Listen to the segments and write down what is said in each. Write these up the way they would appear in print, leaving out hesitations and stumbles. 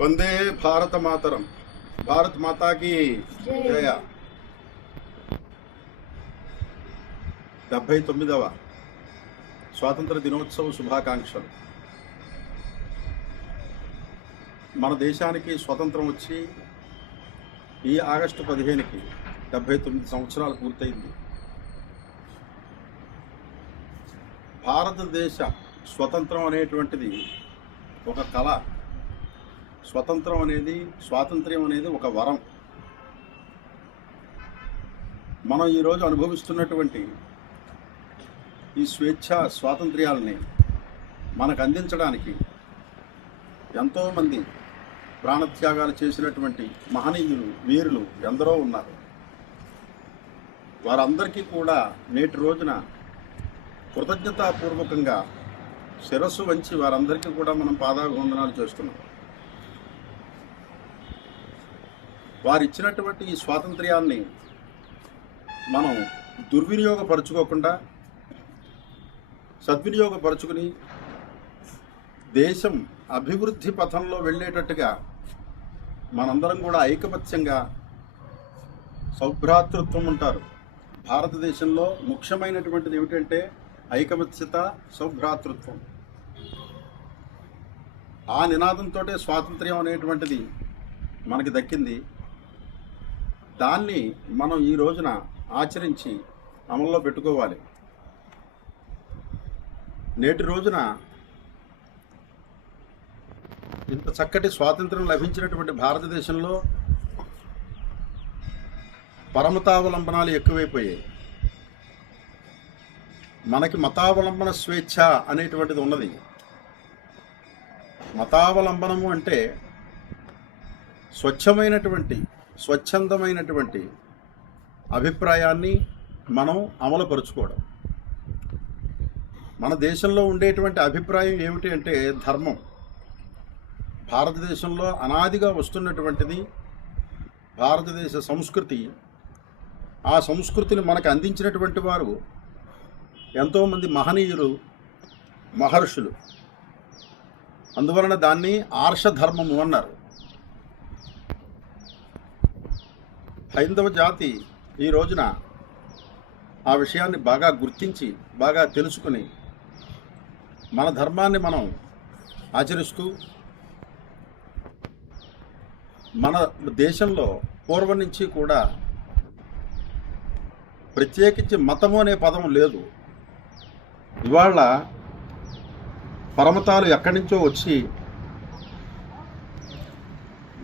వందే భారత మాతరం. భారత్ మాతాకి జయ. 79వ స్వాతంత్ర దినోత్సవ శుభాకాంక్షలు. మన దేశానికి స్వతంత్రం వచ్చి ఈ ఆగస్టు 15కి 79 సంవత్సరాలు పూర్తయింది. భారతదేశ స్వతంత్రం అనేటువంటిది ఒక కళ. స్వాతంత్ర్యం అనేది ఒక వరం. మనం ఈరోజు అనుభవిస్తున్నటువంటి ఈ స్వాతంత్ర్యాలని మనకు అందించడానికి ఎంతోమంది ప్రాణత్యాగాలు చేసినటువంటి మహనీయులు, వీరులు ఎందరో ఉన్నారు. వారందరికీ కూడా నేటి రోజున కృతజ్ఞతాపూర్వకంగా శిరస్సు వంచి వారందరికీ కూడా మనం పాదాభివందనాలు చేస్తున్నాం. వారు ఇచ్చినటువంటి ఈ స్వాతంత్ర్యాన్ని మనం దుర్వినియోగపరుచుకోకుండా సద్వినియోగపరుచుకుని దేశం అభివృద్ధి పథంలో వెళ్ళేటట్టుగా మనందరం కూడా ఐకమత్యంగా, సౌభ్రాతృత్వం ఉంటారు. భారతదేశంలో ముఖ్యమైనటువంటిది ఏమిటంటే ఐకమత్యత, సౌభ్రాతృత్వం. ఆ నినాదంతో స్వాతంత్ర్యం అనేటువంటిది మనకి దక్కింది. దాన్ని మనం ఈ రోజున ఆచరించి అమల్లో పెట్టుకోవాలి. నేటి రోజున ఇంత చక్కటి స్వాతంత్ర్యం లభించినటువంటి భారతదేశంలో పరమతావలంబనాలు ఎక్కువైపోయాయి. మనకి మతావలంబన స్వేచ్ఛ అనేటువంటిది ఉన్నది. మతావలంబనము అంటే స్వచ్ఛందమైనటువంటి అభిప్రాయాన్ని మనం అమలుపరుచుకోవడం. మన దేశంలో ఉండేటువంటి అభిప్రాయం ఏమిటి అంటే ధర్మం. భారతదేశంలో అనాదిగా వస్తున్నటువంటిది భారతదేశ సంస్కృతి. ఆ సంస్కృతిని మనకు అందించినటువంటి వారు ఎంతోమంది మహనీయులు, మహర్షులు. అందువలన దాన్ని ఆర్షధర్మము అన్నారు. హైందవ జాతి ఈ రోజున ఆ విషయాన్ని బాగా గుర్తించి, బాగా తెలుసుకుని మన ధర్మాన్ని మనం ఆచరిస్తూ మన దేశంలో పూర్వం నుంచి కూడా ప్రత్యేకించి మతము అనే పదం లేదు. ఇవాళ పరమతాలు ఎక్కడి నుంచో వచ్చి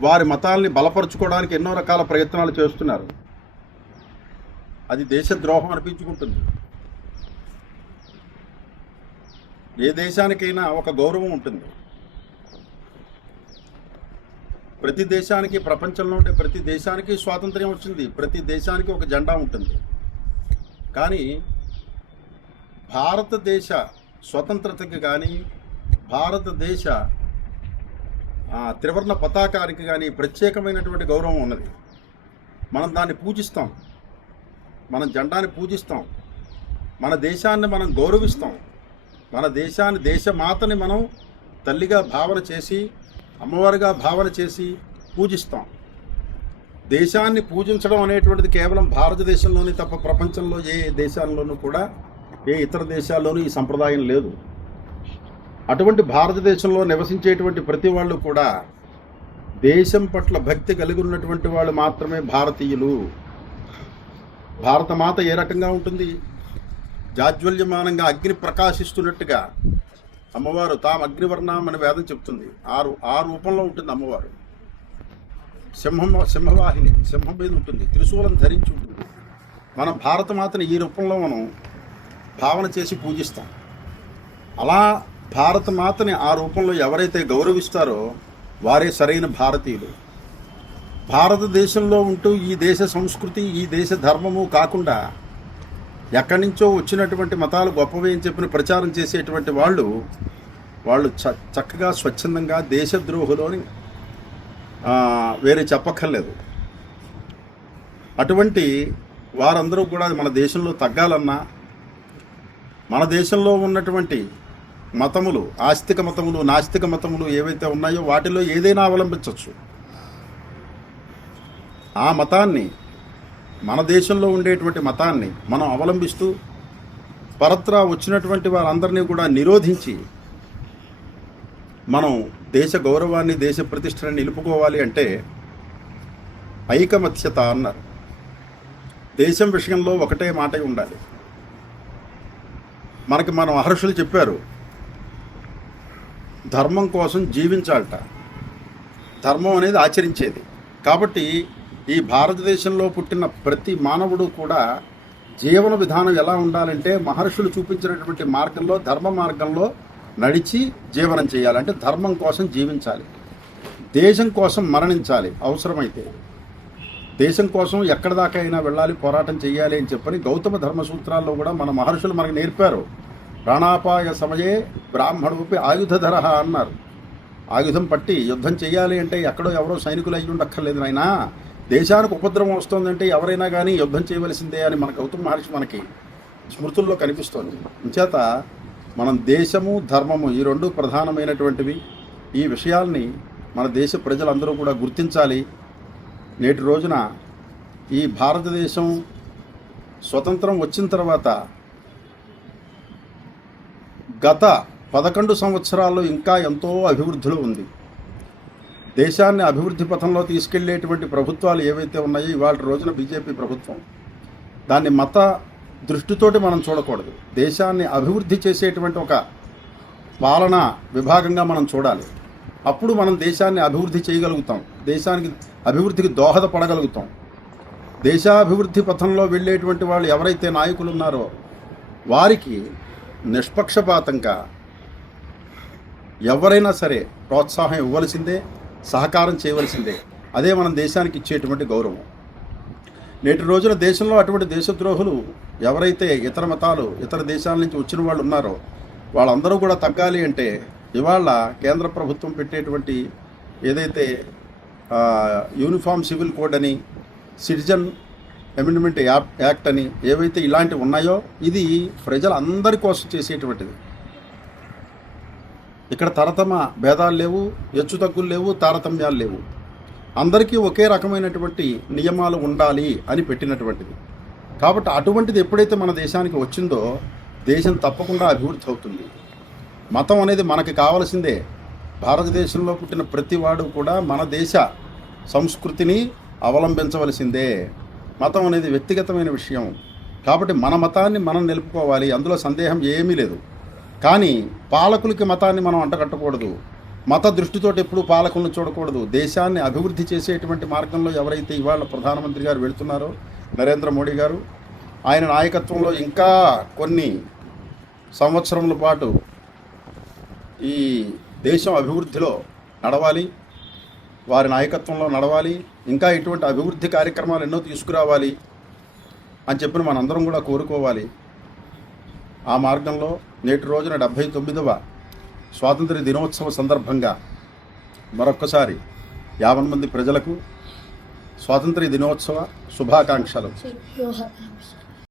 వారి మతాల్ని బలపరుచుకోవడానికి ఎన్నో రకాల ప్రయత్నాలు చేస్తున్నారు. అది దేశద్రోహం అనిపించుకుంటుంది. ఏ దేశానికైనా ఒక గౌరవం ఉంటుంది. ప్రతి దేశానికి, ప్రపంచంలో ఉండే ప్రతి దేశానికి స్వాతంత్ర్యం వచ్చింది. ప్రతి దేశానికి ఒక జెండా ఉంటుంది. కానీ భారతదేశ స్వతంత్రతకి కానీ, భారతదేశ త్రివర్ణ పతాకానికి కానీ ప్రత్యేకమైనటువంటి గౌరవం ఉన్నది. మనం దాన్ని పూజిస్తాం, మన జెండాని పూజిస్తాం, మన దేశాన్ని మనం గౌరవిస్తాం. మన దేశాన్ని, దేశమాతని మనం తల్లిగా భావన చేసి, అమ్మవారిగా భావన చేసి పూజిస్తాం. దేశాన్ని పూజించడం అనేటువంటిది కేవలం భారతదేశంలోని తప్ప ప్రపంచంలో ఏ దేశాల్లోనూ కూడా, ఏ ఇతర దేశాల్లోనూ ఈ సంప్రదాయం లేదు. అటువంటి భారతదేశంలో నివసించేటువంటి ప్రతి వాళ్ళు కూడా దేశం పట్ల భక్తి కలిగి ఉన్నటువంటి వాళ్ళు మాత్రమే భారతీయులు. భారతమాత ఏ రకంగా ఉంటుంది? జాజ్వల్యమానంగా అగ్ని ప్రకాశిస్తున్నట్టుగా అమ్మవారు తాము అగ్నివర్ణం అని వేదం చెప్తుంది. ఆ రూపంలో ఉంటుంది అమ్మవారు. సింహవాహిని, సింహం మీద ఉంటుంది, త్రిశూలం ధరించి ఉంటుంది. మన భారతమాతని ఈ రూపంలో మనం భావన చేసి పూజిస్తాం. అలా భారతమాతని ఆ రూపంలో ఎవరైతే గౌరవిస్తారో వారే సరైన భారతీయులు. భారతదేశంలో ఉంటూ ఈ దేశ సంస్కృతి, ఈ దేశ ధర్మము కాకుండా ఎక్కడి నుంచో వచ్చినటువంటి మతాలు గొప్పవి అని చెప్పిన ప్రచారం చేసేటువంటి వాళ్ళు చక్కగా స్వచ్ఛందంగా దేశద్రోహులోని వేరే చెప్పక్కర్లేదు. అటువంటి వారందరూ కూడా మన దేశంలో తగ్గాలన్నా, మన దేశంలో ఉన్నటువంటి మతములు, ఆస్తిక మతములు, నాస్తిక మతములు ఏవైతే ఉన్నాయో వాటిలో ఏదైనా అవలంబించవచ్చు. ఆ మతాన్ని, మన దేశంలో ఉండేటువంటి మతాన్ని మనం అవలంబిస్తూ పరత్రా వచ్చినటువంటి వారందరినీ కూడా నిరోధించి మనం దేశ గౌరవాన్ని, దేశ ప్రతిష్టని నిలుపుకోవాలి అంటే ఐకమత్యత అన్నారు. దేశం విషయంలో ఒకటే మాట ఉండాలి. మనకి మన మహర్షులు చెప్పారు, ధర్మం కోసం జీవించాలట. ధర్మం అనేది ఆచరించేది. కాబట్టి ఈ భారతదేశంలో పుట్టిన ప్రతి మానవుడు కూడా జీవన విధానం ఎలా ఉండాలంటే మహర్షులు చూపించినటువంటి మార్గంలో, ధర్మ మార్గంలో నడిచి జీవనం చేయాలి. అంటే ధర్మం కోసం జీవించాలి, దేశం కోసం మరణించాలి, అవసరమైతే దేశం కోసం ఎక్కడి దాకా అయినా వెళ్ళాలి, పోరాటం చేయాలి అని చెప్పని గౌతమ ధర్మ సూత్రాల్లో కూడా మన మహర్షులు మనకు నేర్పారు. ప్రాణాపాయ సమయే బ్రాహ్మణుపి ఆయుధధర అన్నారు. ఆయుధం పట్టి యుద్ధం చేయాలి అంటే ఎక్కడో ఎవరో సైనికులు అయ్యి ఉండక్కర్లేదు నాయనా, దేశానికి ఉపద్రవం వస్తుందంటే ఎవరైనా కానీ యుద్ధం చేయవలసిందే అని మన గౌతమ మహర్షి మనకి స్మృతుల్లో కనిపిస్తోంది. ఇంచేత మనం దేశము, ధర్మము ఈ రెండు ప్రధానమైనటువంటివి. ఈ విషయాల్ని మన దేశ ప్రజలందరూ కూడా గుర్తించాలి. నేటి రోజున ఈ భారతదేశం స్వతంత్రం వచ్చిన తర్వాత గత 11 సంవత్సరాల్లో ఇంకా ఎంతో అభివృద్ధిలో ఉంది. దేశాన్ని అభివృద్ధి పథంలో తీసుకెళ్లేటువంటి ప్రభుత్వాలు ఏవైతే ఉన్నాయో ఇవాళ రోజున బీజేపీ ప్రభుత్వం, దాన్ని మత దృష్టితోటి మనం చూడకూడదు. దేశాన్ని అభివృద్ధి చేసేటువంటి ఒక పాలనా విభాగంగా మనం చూడాలి. అప్పుడు మనం దేశాన్ని అభివృద్ధి చేయగలుగుతాం, దేశానికి అభివృద్ధికి దోహదపడగలుగుతాం. దేశాభివృద్ధి పథంలో వెళ్ళేటువంటి వాళ్ళు ఎవరైతే నాయకులు ఉన్నారో వారికి నిష్పక్షపాతంగా ఎవరైనా సరే ప్రోత్సాహం ఇవ్వవలసిందే, సహకారం చేయవలసిందే. అదే మనం దేశానికి ఇచ్చేటువంటి గౌరవం. నేటి రోజున దేశంలో అటువంటి దేశద్రోహులు ఎవరైతే ఇతర మతాలు, ఇతర దేశాల నుంచి వచ్చిన వాళ్ళు ఉన్నారో వాళ్ళందరూ కూడా తగ్గాలి అంటే ఇవాళ కేంద్ర ప్రభుత్వం పెట్టేటువంటి ఏదైతే యూనిఫామ్ సివిల్ కోడ్ అని, సిటిజన్ అమెండ్మెంట్ యాక్ట్ అని ఏవైతే ఇలాంటివి ఉన్నాయో ఇది ప్రజలందరి కోసం చేసేటువంటిది. ఇక్కడ తరతమ భేదాలు లేవు, హెచ్చుతగ్గులు లేవు, తారతమ్యాలు లేవు. అందరికీ ఒకే రకమైనటువంటి నియమాలు ఉండాలి అని పెట్టినటువంటిది. కాబట్టి అటువంటిది ఎప్పుడైతే మన దేశానికి వచ్చిందో దేశం తప్పకుండా అభివృద్ధి అవుతుంది. మతం అనేది మనకి కావాల్సిందే. భారతదేశంలో పుట్టిన ప్రతి వాడు కూడా మన దేశ సంస్కృతిని అవలంబించవలసిందే. మతం అనేది వ్యక్తిగతమైన విషయం. కాబట్టి మన మతాన్ని మనం నిలుపుకోవాలి, అందులో సందేహం ఏమీ లేదు. కానీ పాలకులకి మతాన్ని మనం అంటగట్టకూడదు, మత దృష్టితోటి ఎప్పుడూ పాలకులను చూడకూడదు. దేశాన్ని అభివృద్ధి చేసేటువంటి మార్గంలో ఎవరైతే ఇవాళ ప్రధానమంత్రి గారు వెళుతున్నారో నరేంద్ర మోడీ గారు, ఆయన నాయకత్వంలో ఇంకా కొన్ని సంవత్సరముల పాటు ఈ దేశం అభివృద్ధిలో నడవాలి, వారి నాయకత్వంలో నడవాలి, ఇంకా ఇటువంటి అభివృద్ధి కార్యక్రమాలు ఎన్నో తీసుకురావాలి అని చెప్పి మనందరం కూడా కోరుకోవాలి. ఆ మార్గంలో నేటి రోజున 79వ స్వాతంత్ర్య దినోత్సవ సందర్భంగా మరొక్కసారి 50 మంది ప్రజలకు స్వాతంత్ర్య దినోత్సవ శుభాకాంక్షలు.